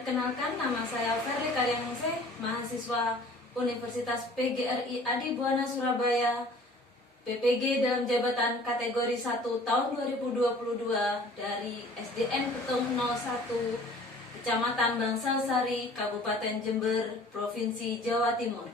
Perkenalkan, nama saya Ferry Karyaningsih, mahasiswa Universitas PGRI Adi Buana Surabaya, PPG dalam jabatan kategori 1 tahun 2022 dari SDN Petung 01, Kecamatan Bangsal-Sari, Kabupaten Jember, Provinsi Jawa Timur.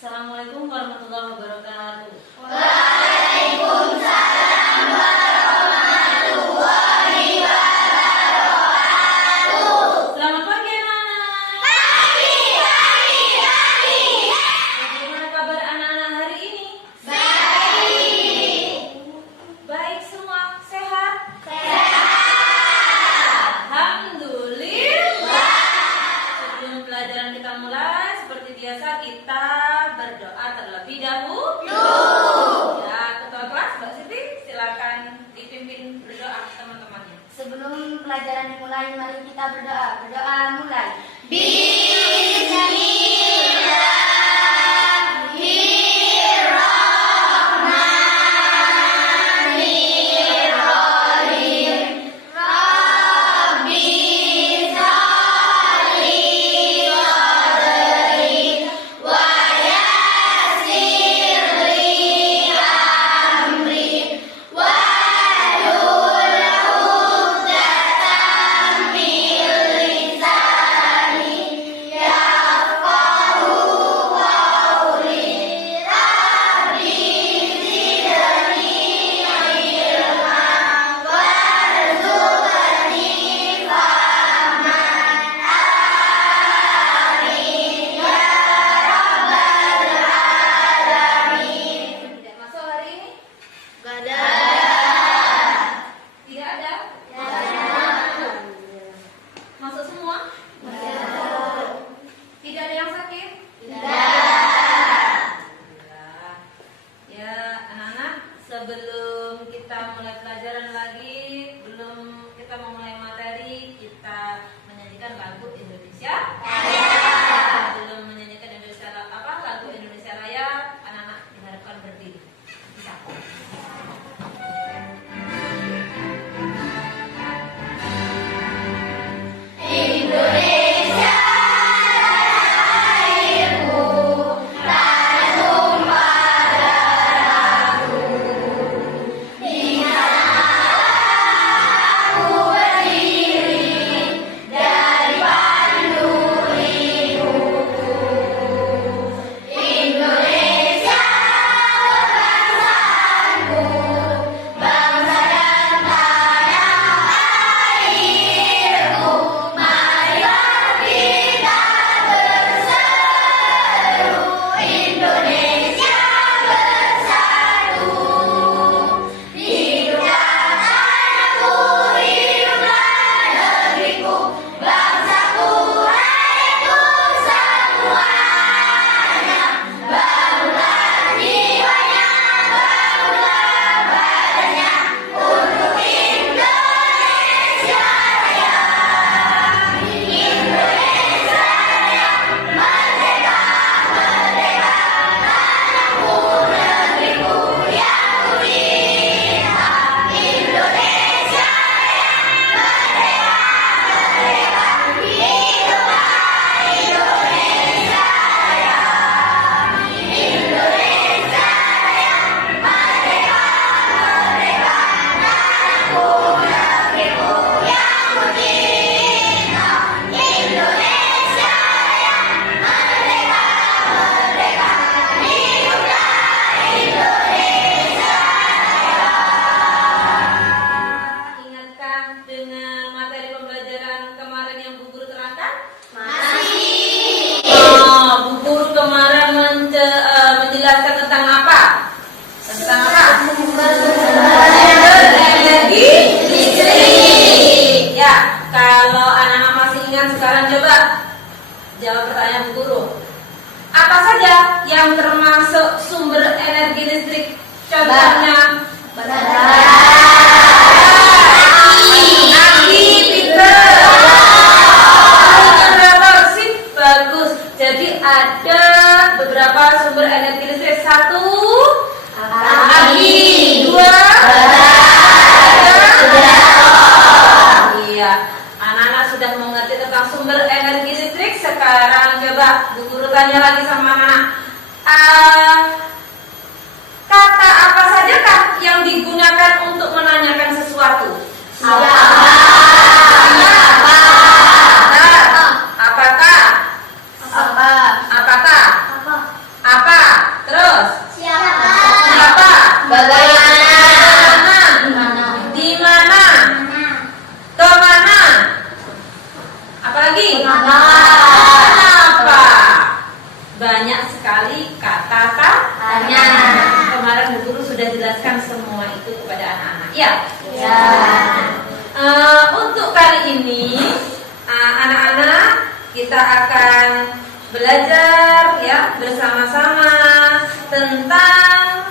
Assalamualaikum warahmatullahi wabarakatuh. Waalaikumsalam warahmatullahi wabarakatuh. Selamat pagi anak-anak. Pagi. Bagaimana kabar anak-anak hari ini? Baik. Baik semua, sehat? Sehat. Alhamdulillah. Sebelum pelajaran kita mulai, seperti biasa kita berdoa terlebih dahulu. Ya, ketua kelas Mbak Siti, silakan dipimpin berdoa teman-temannya. Sebelum pelajaran dimulai, mari kita berdoa. Berdoa mulai. Bismillahirrahmanirrahim. Rabbi sholli sadri wa yassir li amri wahlul 'uqdatam min lisani yafqahu qawli. Rabbi zidni ilman warzuqni fahman. Amin ya rabbal alamin. Tidak masuk hari ini? Gak ada. Tidak ada? Masuk semua? Tidak ada yang sakit? Alhamdulillah. Ya, anak-anak, sebelum kita mulai pelajaran lagi, belum kita memulai materi, kita menyanyikan lagu Indonesia. Sebelum menyanyikan lagu Indonesia Raya, anak-anak diharapkan berdiri. Bisa. Indonesia airku, tak tumpah darahku. Di sana aku berdiri dari pandu hidupku. Indonesia kebangsaanku, bangsa dan tanah airku. Marilah kita berseru, Indonesia bersatu. Hiduplah tanahku, hiduplah negeriku, bangsaku, rakyatku semuanya. Bangunlah jiwanya, bangunlah badannya untuk Indonesia Raya. Indonesia Raya, merdeka, merdeka, tanahku, negeriku yang ku cinta. Indonesia Raya, merdeka, merdeka, hiduplah Indonesia Raya. Indonesia Raya, merdeka, merdeka, tanahku, negeriku yang ku cinta. Indonesia Raya, merdeka, merdeka, hiduplah Indonesia Raya. Ingatkah dengan materi pembelajaran kemarin yang Bu Guru terangkan? Masih. Bu Guru kemarin menjelaskan tentang apa? Tentang apa? Sumber energi listrik. Ya, kalau anak-anak masih ingat, sekarang coba jawab pertanyaan Bu Guru. Apa saja yang termasuk sumber energi listrik? Contohnya angin, pinter. Generator, sip, bagus. Jadi ada beberapa sumber energi listrik. Satu, Pagi. 2. Iya, anak-anak sudah mengerti tentang sumber energi listrik. Sekarang coba Bu Guru tanya lagi sama anak-anak. Kata apa saja kah yang digunakan untuk menanyakan sesuatu? Apakah? Apa? Terus? Siapa? Bagaimana? Di mana? Kemana? Apalagi? Kenapa? Banyak sekali kata-katanya. Kemarin Bu Guru sudah jelaskan semua itu kepada anak-anak. Ya. Untuk kali ini, anak-anak kita akan belajar ya bersama-sama tentang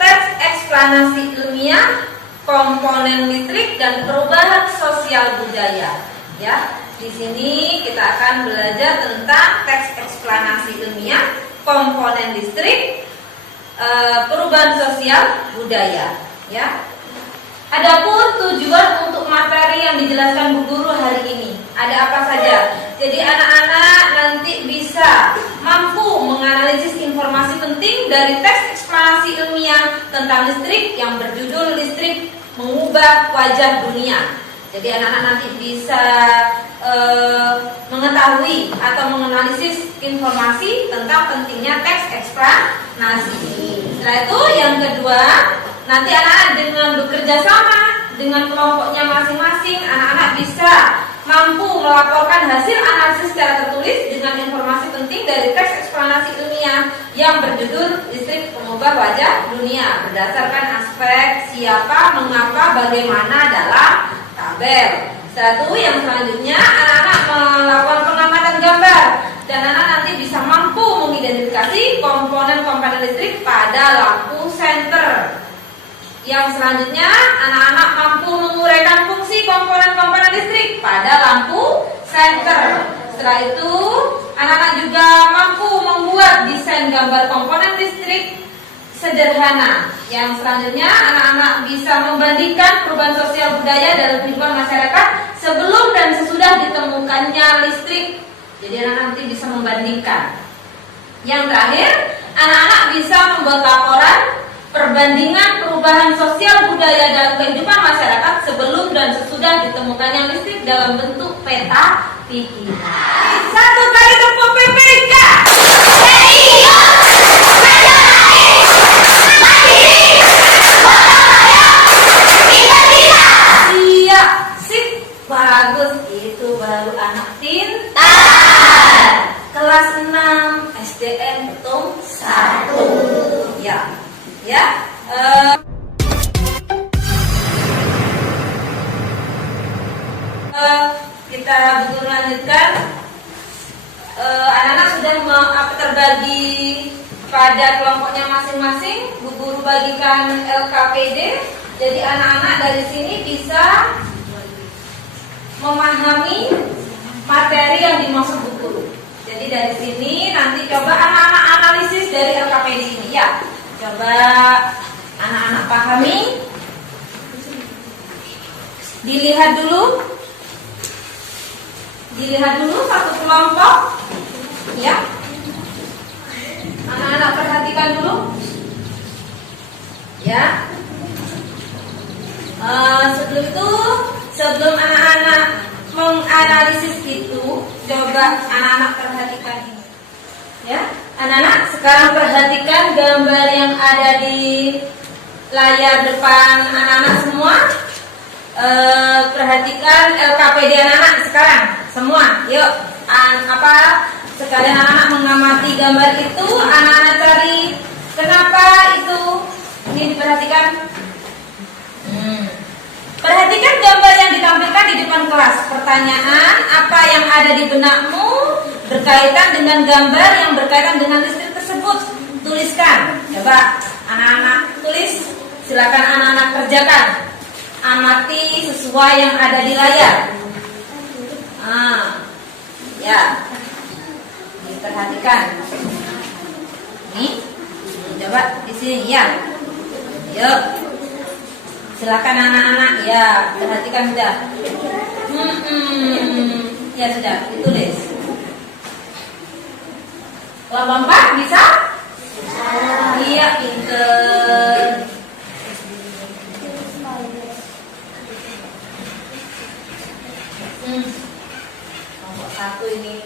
teks eksplanasi ilmiah, komponen listrik dan perubahan sosial budaya. Ya, di sini kita akan belajar tentang teks eksplanasi ilmiah, komponen listrik, perubahan sosial budaya. Ya. Adapun tujuan untuk materi yang dijelaskan Bu Guru hari ini ada apa saja? Jadi anak-anak nanti bisa mampu menganalisis informasi penting dari teks eksplanasi ilmiah tentang listrik yang berjudul Listrik Mengubah Wajah Dunia. Jadi anak-anak nanti bisa mengetahui atau menganalisis informasi tentang pentingnya teks eksplanasi. Setelah itu yang kedua, nanti anak-anak dengan bekerja sama dengan kelompoknya masing-masing, anak-anak bisa mampu melaporkan hasil analisis secara tertulis dengan informasi penting dari teks eksplanasi ilmiah yang berjudul Listrik Mengubah Wajah Dunia berdasarkan aspek siapa, mengapa, bagaimana dalam tabel. Setelah itu yang selanjutnya anak-anak melakukan pengamatan gambar dan anak-anak nanti bisa mampu mengidentifikasi komponen-komponen listrik pada lampu senter. Yang selanjutnya, anak-anak mampu menguraikan fungsi komponen-komponen listrik pada lampu senter. Setelah itu, anak-anak juga mampu membuat desain gambar komponen listrik sederhana. Yang selanjutnya, anak-anak bisa membandingkan perubahan sosial budaya dalam kehidupan masyarakat sebelum dan sesudah ditemukannya listrik. Jadi anak-anak nanti bisa membandingkan. Yang terakhir, anak-anak bisa membuat laporan perbandingan perubahan sosial budaya dalam kehidupan masyarakat sebelum dan sesudah ditemukannya listrik dalam bentuk peta pikiran. Satu kali tepuk PPK. Siap, sip, bagus. Itu baru anak pintar. Kelas 6 SDN Tum 1. Ya. Kita betul lanjutkan. Anak-anak sudah terbagi pada kelompoknya masing-masing. Bu Guru bagikan LKPD. Jadi anak-anak dari sini bisa memahami materi yang dimaksud Bu Guru. Jadi dari sini nanti coba anak-anak analisis dari LKPD ini ya. Coba anak-anak pahami. Dilihat dulu satu kelompok ya. Anak-anak perhatikan dulu ya. Sebelum anak-anak menganalisis itu, coba anak-anak perhatikan ini ya. Anak-anak sekarang perhatikan gambar yang ada di layar depan anak-anak semua. Perhatikan LKPD anak-anak sekarang semua. Yuk, sekalian anak-anak mengamati gambar itu, anak-anak cari kenapa itu. Ini diperhatikan. Perhatikan gambar yang ditampilkan di depan kelas. Pertanyaan apa yang ada di benakmu berkaitan dengan gambar yang berkaitan dengan listrik tersebut? Tuliskan. Coba anak-anak tulis. Silakan anak-anak kerjakan. Amati sesuai yang ada di layar. Ya, diperhatikan. Nih, Coba di sini ya. Yuk. Silakan anak-anak ya, perhatikan sudah. Ya sudah, ditulis. Kelompok 4 bisa? Iya, pinter. Kelompok 1 ini.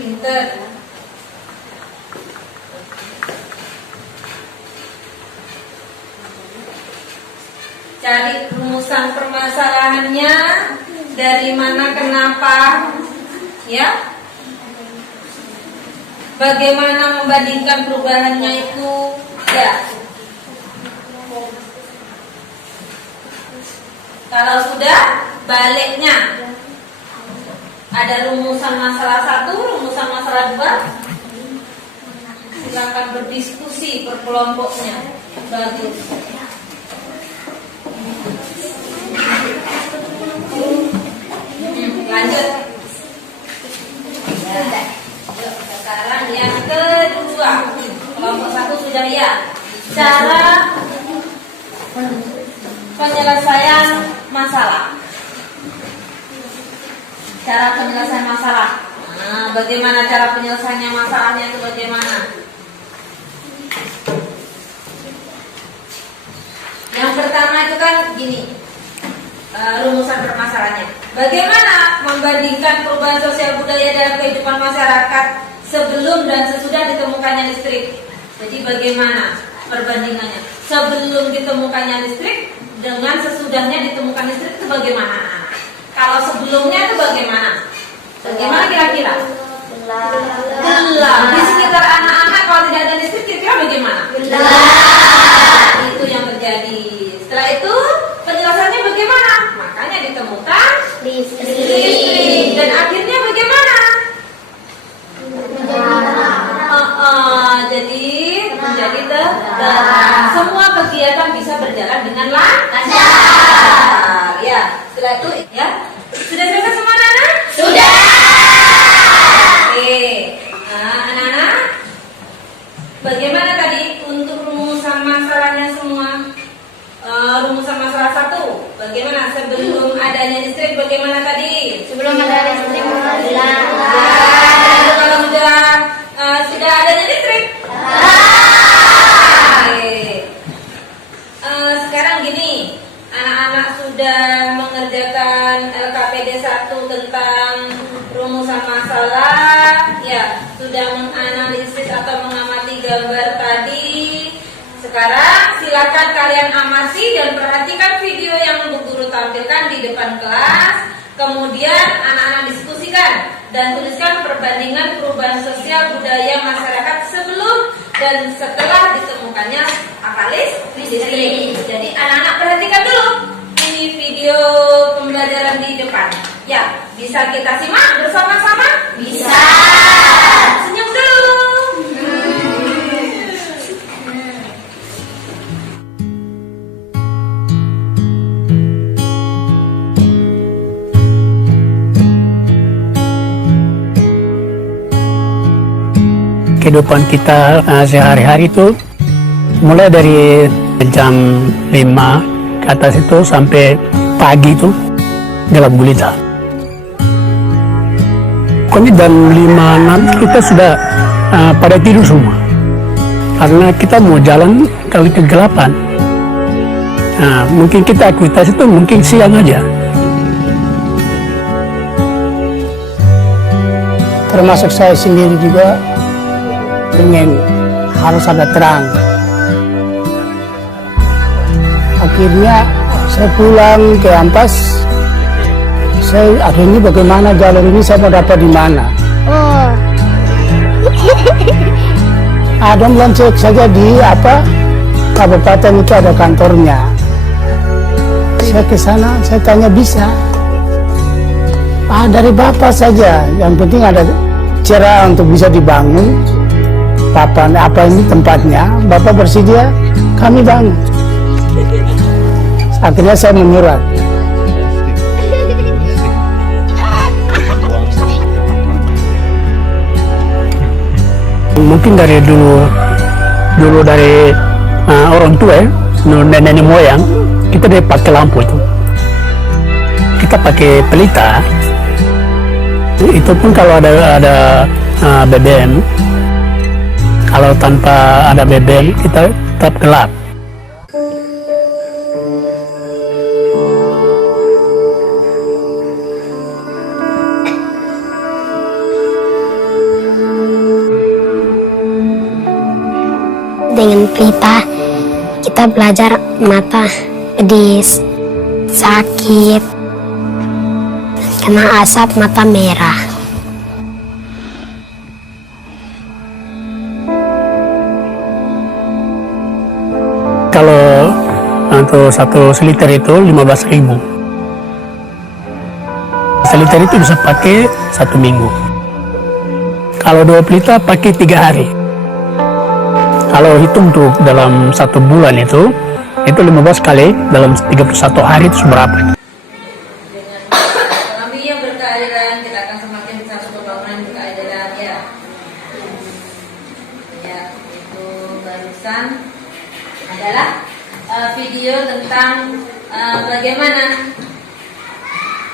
Pinter. Cari rumusan permasalahannya, dari mana, kenapa, ya. Bagaimana membandingkan perubahannya itu, ya. Kalau sudah, baliknya. Ada rumusan masalah 1, rumusan masalah 2. Silakan berdiskusi per kelompoknya. Bagus. Lanjut. Ya. Yuk, sekarang yang kedua. Kelompok 1 sudah ya. Cara penyelesaian masalah. Cara penyelesaian masalah. Nah, bagaimana cara penyelesaiannya masalahnya itu bagaimana? Yang pertama itu kan gini. Rumusan permasalahannya. Bagaimana membandingkan perubahan sosial budaya dalam kehidupan masyarakat sebelum dan sesudah ditemukannya listrik? Jadi bagaimana perbandingannya? Sebelum ditemukannya listrik dengan sesudahnya ditemukan listrik itu bagaimana? Kalau sebelumnya itu bagaimana? Bagaimana kira-kira? Gelap. Di sekitar anak-anak kalau tidak ada listrik kira-kira bagaimana? Gelap. Itu yang terjadi. Setelah itu penjelasannya bagaimana? Makanya ditemukan listrik. Dan akhirnya bagaimana? Jadi menjadi terang. Semua kegiatan bisa berjalan dengan lancar. Ya, setelah itu ya. Sudah selesai semua anak-anak? Sudah. Oke. Anak-anak, bagaimana tadi untuk rumusan masalahnya semua? Rumusan masalah 1. Bagaimana sebelum adanya listrik? Bagaimana tadi? Sebelum ada listrik kalau sudah adanya listrik. Sekarang gini, anak-anak sudah mengerjakan LKPD 1 tentang rumusan masalah, ya, sudah menganalisis atau mengamati gambar tadi. Sekarang silakan kalian amati dan perhatikan video yang Bu Guru tampilkan di depan kelas. Kemudian anak-anak diskusikan dan tuliskan perbandingan perubahan sosial budaya masyarakat sebelum dan setelah ditemukannya listrik. Jadi anak-anak perhatikan dulu ini video pembelajaran di depan. Ya, bisa kita simak bersama-sama? Bisa. Senyum dulu. Kehidupan kita sehari-hari itu mulai dari jam 5 ke atas itu sampai pagi itu gelap gulita. Pokoknya jam 5-6 kita sudah pada tidur semua. Karena kita mau jalan kalau kegelapan. Mungkin kita aktivitas itu mungkin siang aja. Termasuk saya sendiri juga ingin harus ada terang. Akhirnya saya pulang ke Ampas. Saya akhirnya bagaimana jalur ini saya mau dapat di mana? Ada melancek saja di kabupaten itu ada kantornya. Saya ke sana, saya tanya bisa. Dari Bapak saja, yang penting ada cerah untuk bisa dibangun. Papan apa ini tempatnya, Bapak bersedia, kami bangun. Akhirnya saya menyurat. Mungkin dari dulu dari orang tua ya, nenek moyang, kita dia pakai lampu itu. Kita pakai pelita. Itu pun kalau ada BBM. Kalau tanpa ada BBM, kita tetap gelap. Dengan pelita kita belajar mata pedis, sakit, kena asap mata merah. Kalau untuk 1 liter itu 15.000. Seliter itu bisa pakai 1 minggu. Kalau 2 pelita pakai 3 hari. Kalau hitung tuh dalam 1 bulan itu 15 kali dalam 31 hari itu berapa? Dengan kami yang berkeadilan, kita akan semakin besar pembangunan berkeadilan ya. Ya, itu barusan adalah video tentang bagaimana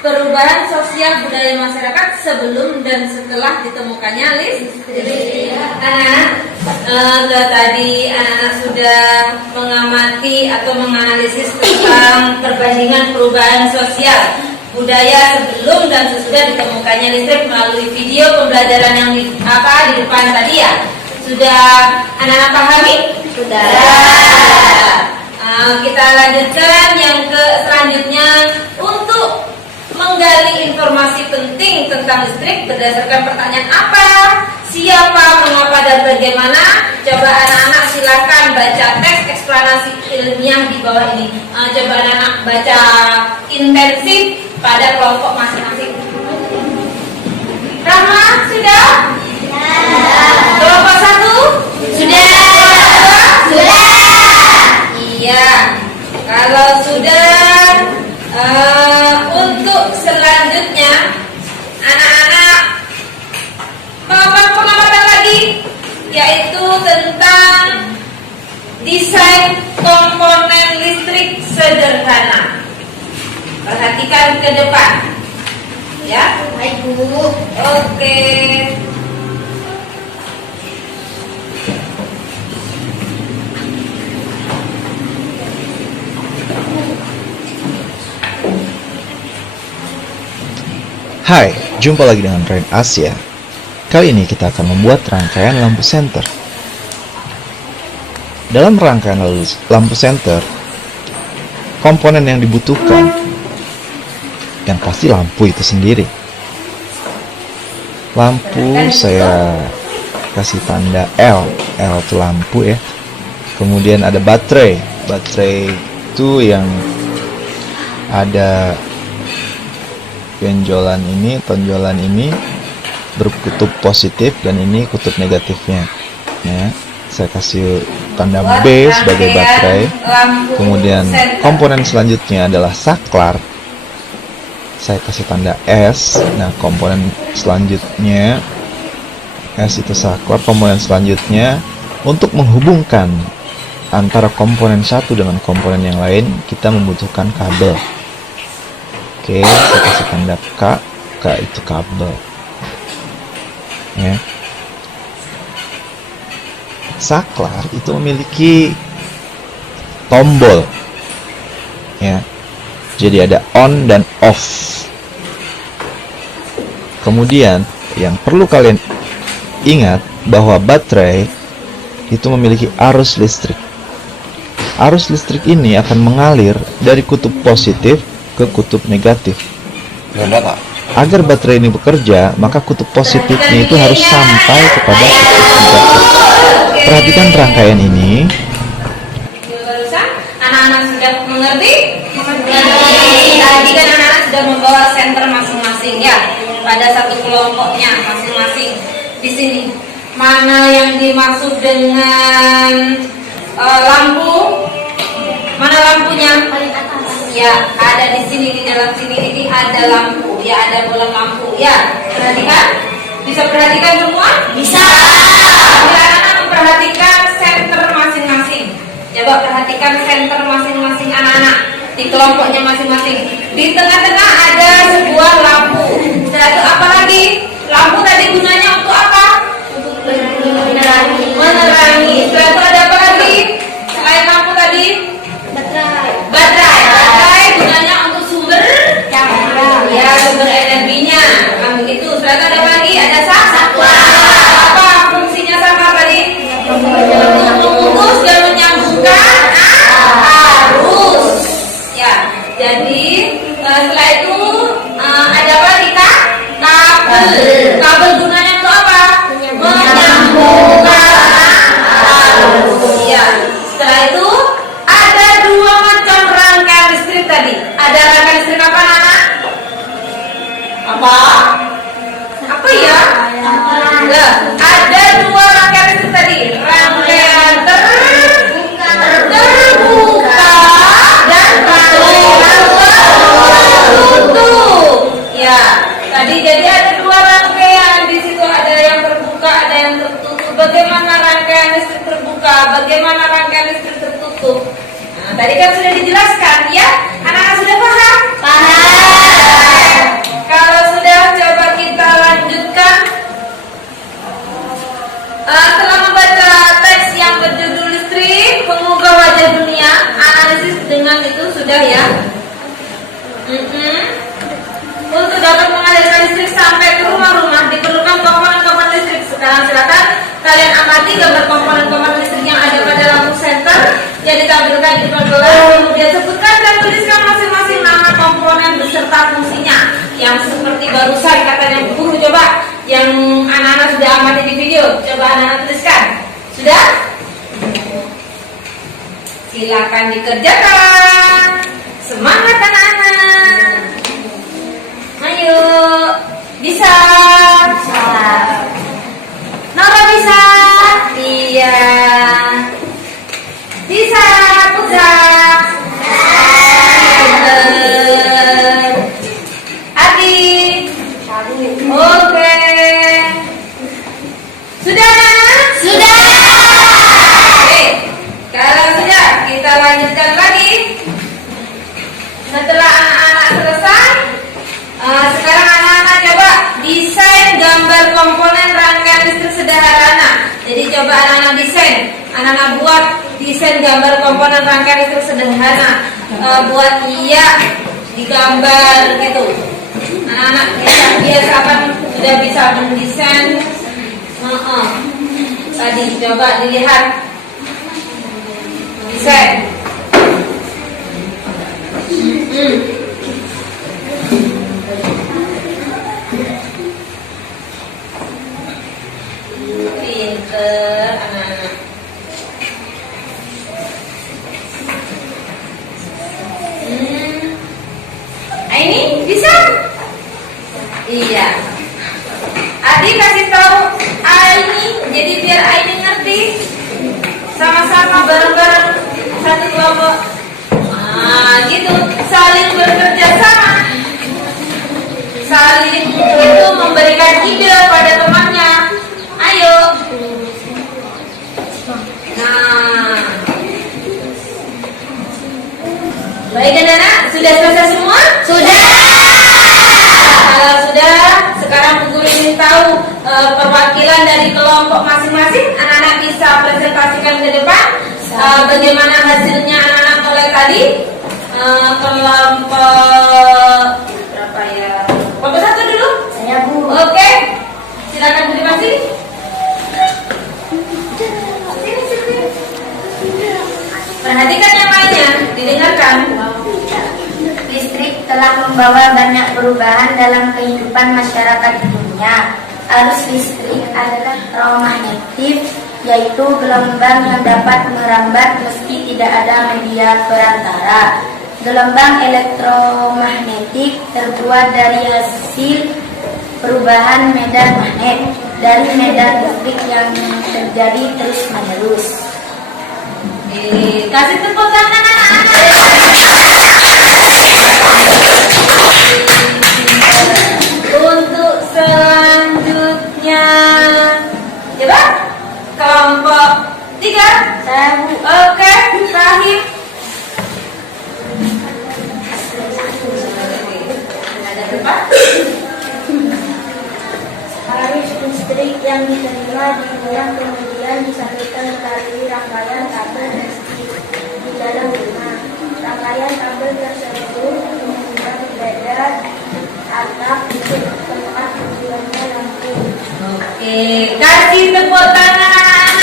perubahan sosial budaya masyarakat sebelum dan setelah ditemukannya listrik. Anak-anak tadi anak-anak sudah mengamati atau menganalisis tentang perbandingan perubahan sosial budaya sebelum dan sesudah ditemukannya listrik melalui video pembelajaran yang di depan tadi ya. Sudah anak-anak pahami? Sudah. Kita lanjutkan yang ke selanjutnya untuk menggali informasi penting tentang listrik berdasarkan pertanyaan apa, siapa, mengapa, dan bagaimana. Coba anak-anak silakan baca teks eksplanasi ilmiah di bawah ini. Coba anak-anak baca intensif pada kelompok masing-masing. Rahma, sudah? Kelompok 1? Sudah. Sudah. Iya. Kalau sudah, untuk selanjutnya anak-anak melakukan pengamatan lagi, yaitu tentang desain komponen listrik sederhana. Perhatikan ke depan ya. Baik Bu. Oke. Hai, jumpa lagi dengan Rain Asia. Kali ini kita akan membuat rangkaian lampu senter. Dalam rangkaian lampu senter, komponen yang dibutuhkan yang pasti lampu itu sendiri. Lampu saya kasih tanda L itu lampu ya. Kemudian ada baterai itu yang ada tonjolan ini berkutub positif dan ini kutub negatifnya ya. Saya kasih tanda B sebagai baterai. Kemudian komponen selanjutnya adalah saklar, saya kasih tanda S. Nah, komponen selanjutnya S itu saklar. Komponen selanjutnya untuk menghubungkan antara komponen satu dengan komponen yang lain kita membutuhkan kabel. Oke, saya kasih tanda K itu kabel ya. Saklar itu memiliki tombol ya, jadi ada on dan off. Kemudian yang perlu kalian ingat bahwa baterai itu memiliki arus listrik. Arus listrik ini akan mengalir dari kutub positif ke kutub negatif. Agar baterai ini bekerja, maka kutub positifnya itu harus sampai kepada kutub negatif. Perhatikan rangkaian ini. Anak-anak sudah mengerti? Tadi kan anak-anak sudah membawa senter masing-masing ya, pada satu kelompoknya masing-masing. Di sini mana yang dimaksud dengan lampu? Mana lampunya? Ya, ada di sini, di dalam sini ini ada lampu, ya ada bola lampu, ya. Perhatikan, bisa perhatikan semua? Bisa. perhatikan center masing-masing. Coba perhatikan center masing-masing anak-anak di kelompoknya masing-masing. Di tengah-tengah ada sebuah lampu. Setelah itu apa lagi? Lampu tadi gunanya untuk apa? Menerangi. Menerangi. Setelah itu ada apa lagi? Selain lampu tadi? Baterai. Baterai. Baterai gunanya untuk sumber Cahaya. ya, sumber energinya. Kan begitu. Setelah itu ada apa lagi? Ada Saklar. apa fungsinya saklar tadi? Untuk memutus dan menyambungkan arus. Ya. Jadi setelah itu ada apa lagi Kak? Kabel. Kabel gunanya untuk apa? Menyambungkan arus. Ya. Setelah itu ada dua macam rangkaian listrik tadi. Ada rangkaian listrik apa anak? Apa? Apa ya? Nah, ada dua rangkaian listrik tadi. Rangkaian terbuka dan rangkaian tertutup. Ya, tadi jadi ada dua rangkaian di situ, ada yang terbuka, ada yang tertutup. Bagaimana rangkaian listrik terbuka? Bagaimana rangkaian listrik tertutup? Nah, tadi kan sudah dijelaskan ya. Anak-anak sudah paham? Paham. Kalau sudah, coba kita lanjutkan. Setelah membaca teks yang berjudul listrik, mengubah wajah dunia, analisis dengan itu sudah ya. Untuk dapat mengalirkan listrik sampai ke rumah-rumah diperlukan komponen-komponen listrik. Sekarang silakan kalian amati gambar komponen-komponen listrik yang ada pada lampu senter yang ditampilkan di depan kelas. Kemudian sebutkan dan tuliskan masing-masing nama komponen beserta fungsinya. Yang seperti barusan katanya guru, coba yang anak-anak sudah amati di video, coba anak-anak tuliskan. Sudah? Silakan dikerjakan. Semangat anak-anak. Ayo, bisa. Nora bisa. Iya. Bisa, Putra. Adi. Oke. Sudah anak? Sudah. Oke. Kalau sudah, kita lanjutkan lagi. Setelah anak-anak selesai, sekarang anak-anak coba desain gambar komponen rangkaian listrik sederhana. Jadi coba anak-anak desain, anak-anak buat desain gambar komponen rangkaian listrik sederhana. Buat iya digambar gitu. Anak-anak biasakan sudah bisa mendesain. Tadi coba dilihat desain. Pinter anak-anak. Ini bisa? Iya. Adi kasih tahu Aini, jadi biar Aini ngerti. Sama-sama bareng-bareng satu kelompok. Gitu, saling bekerja sama. Saling itu memberikan ide pada temannya. Ayo. Nah, baik anak-anak, sudah selesai semua? Sudah. Kalau sudah, sekarang guru ingin tahu perwakilan dari kelompok masing-masing. Anak-anak bisa presentasikan ke depan. Bagaimana hasilnya anak-anak mulai tadi? Kelompok berapa ya? Kelompok satu dulu. Saya Bu. Oke, silakan terima kasih. Perhatikan yang lainnya, didengarkan. Listrik telah membawa banyak perubahan dalam kehidupan masyarakat di dunia. Arus listrik adalah elektromagnetik, yaitu gelombang yang dapat merambat meski tidak ada media perantara. Gelombang elektromagnetik terbuat dari hasil perubahan medan magnet dari medan listrik yang terjadi terus-menerus. Kasih tepuk tangan anak-anak. Untuk selanjutnya, coba kelompok Saya Bu. Oke, Rahim. Ada tempat? Tarif listrik yang diterima di bulan kemudian disalurkan melalui rangkaian kabel listrik di dalam rumah. Rangkaian kabel tersebut menggunakan beda atap untuk tempat tujuannya lampu. Oke, kasih tepuk tangan.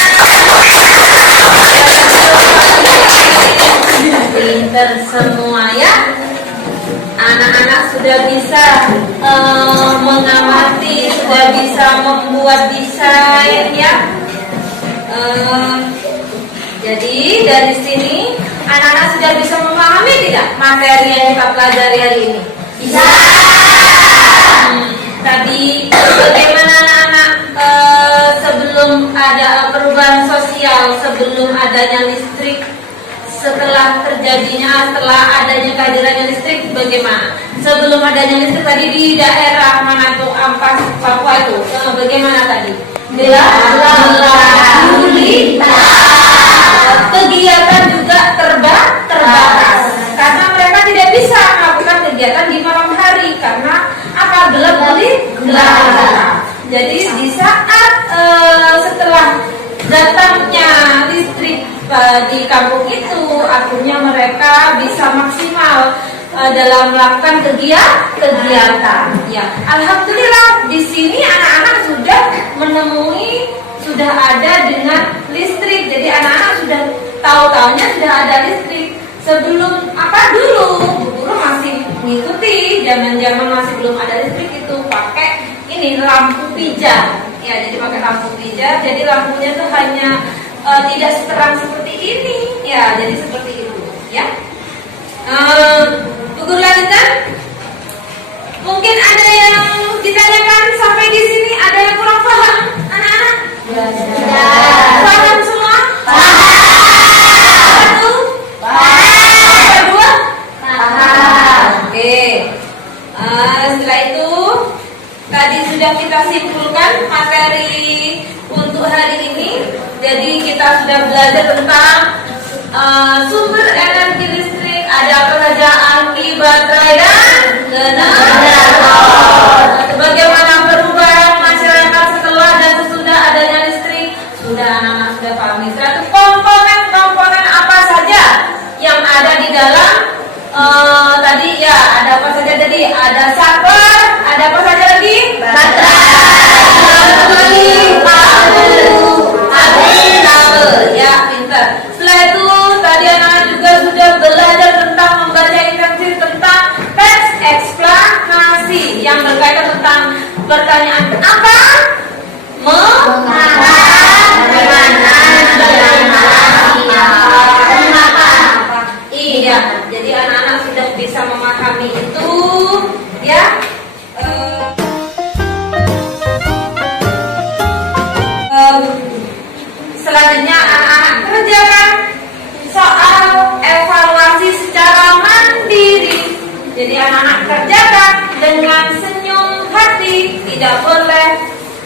Pinter semua ya. Anak-anak sudah bisa mengamati, sudah bisa membuat desain ya. Jadi dari sini anak-anak sudah bisa memahami tidak materi yang kita pelajari hari ini? Bisa. Tadi bagaimana anak-anak sebelum ada perubahan sosial, sebelum adanya listrik, setelah adanya kehadirannya listrik bagaimana? Sebelum adanya listrik tadi di daerah mana tuh Ampas Papua itu bagaimana tadi? Kegiatan juga terbatas karena mereka tidak bisa melakukan kegiatan di malam hari karena apa? Gelap. Jadi di saat setelah datangnya listrik di kampung itu, akhirnya mereka bisa maksimal dalam melakukan kegiatan. Ya, alhamdulillah di sini anak-anak sudah sudah ada dengan listrik. Jadi anak-anak sudah tahu-tahunya sudah ada listrik. Sebelum dulu Bu Guru masih mengikuti zaman-zaman masih belum ada listrik itu pakai ini lampu pijar. Ya, jadi pakai lampu pijar. Jadi lampunya tuh hanya tidak seterang seperti ini. Ya, jadi seperti itu. Ya. Bu Guru lanjutkan. Mungkin ada yang ditanyakan sampai di sini, ada yang kurang paham, anak-anak? Paham semua? Satu? Dua? Oke. Setelah itu tadi sudah kita simpulkan materi untuk hari ini. Jadi kita sudah belajar tentang sumber energi listrik, ada apa saja, aki, baterai, dan generator. Bagaimana perubahan masyarakat setelah dan sesudah adanya listrik? Sudah anak-anak sudah pahami. Satu komponen apa saja yang ada di dalam tadi ya, ada apa saja tadi? Ada saklar, ada apa saja lagi? Kabel, ya pintar. Setelah itu tadi anak-anak juga sudah belajar tentang membaca intensif tentang teks eksplanasi yang berkaitan tentang pertanyaan apa? Mengapa? Iya, jadi anak-anak sudah bisa memahami itu, ya. Selanjutnya anak-anak kerjakan soal evaluasi secara mandiri. Jadi anak-anak kerjakan dengan senyum hati, tidak boleh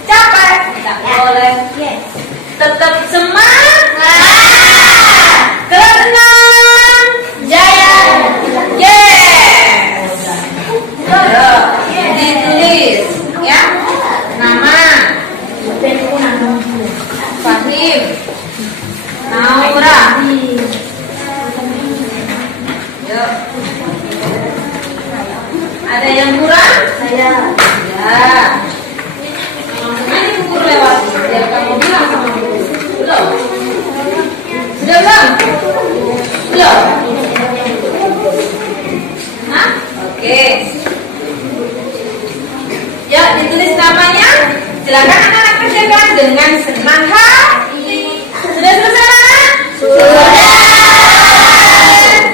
capek, tidak boleh. Tetap semangat. Kelas 6 jaya. Yes. Ditulis ya. Nama Fahim, Naura. Yuk. Ada yang kurang? Saya. Ya. Langsung aja Bu Guru lewat. Biar kamu bilang sama Bu Guru. Belum? Sudah belum? Belum? Hah? Oke. Ya, ditulis namanya. Silakan anak-anak kerjakan dengan senang hati. Sudah selesai, anak? Sudah.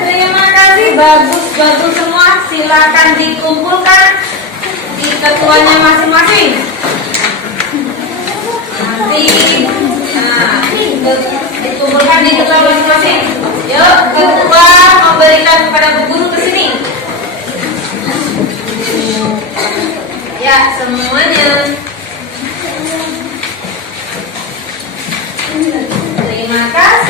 Terima kasih, bagus semua. Silakan dikumpulkan di ketuanya masing-masing. Dikumpulkan di ketua masing-masing. Yuk, ketua memberikan kepada Bu Guru ke sini. Ya, semuanya. Terima kasih.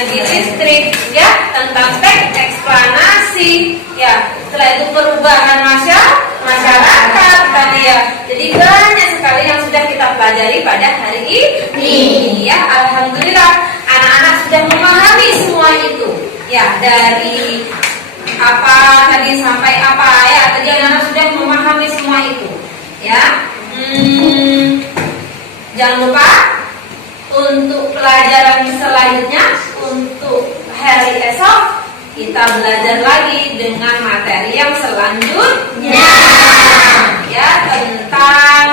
energi listrik, ya, tentang teks eksplanasi, ya. Setelah itu perubahan masyarakat tadi ya. Jadi banyak sekali yang sudah kita pelajari pada hari ini. Ya, alhamdulillah anak-anak sudah memahami semua itu. Ya, dari apa tadi sampai apa ya, tadi anak-anak sudah memahami semua itu. Ya. Jangan lupa untuk pelajaran selanjutnya, untuk hari esok kita belajar lagi dengan materi yang selanjutnya, ya, tentang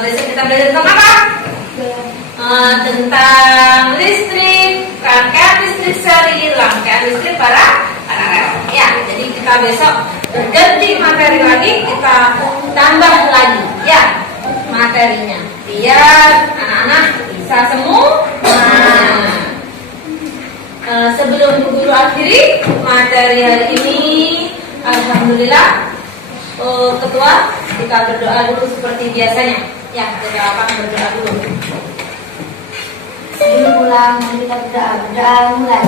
besok kita belajar tentang apa? Tentang listrik, rangkaian listrik seri, rangkaian listrik para rel. Ya, jadi kita besok ganti materi lagi, kita tambah lagi, ya, materinya, biar anak-anak bisa semua. Sebelum guru akhiri materi hari ini, alhamdulillah, ketua kita berdoa dulu seperti biasanya. Ya, kita akan berdoa dulu. Sebelum pulang kita berdoa mulai.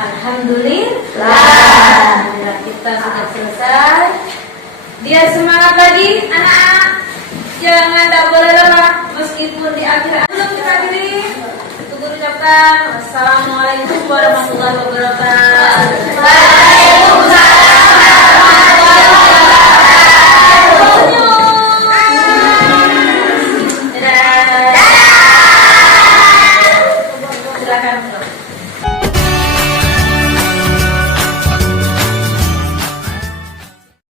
Alhamdulillah kita sudah selesai. Biar semangat lagi anak-anak, jangan tak boleh lelah meskipun di akhir. Belum kita diri, untuk ucapkan wassalamualaikum warahmatullahi wabarakatuh. Waalaikumsalam.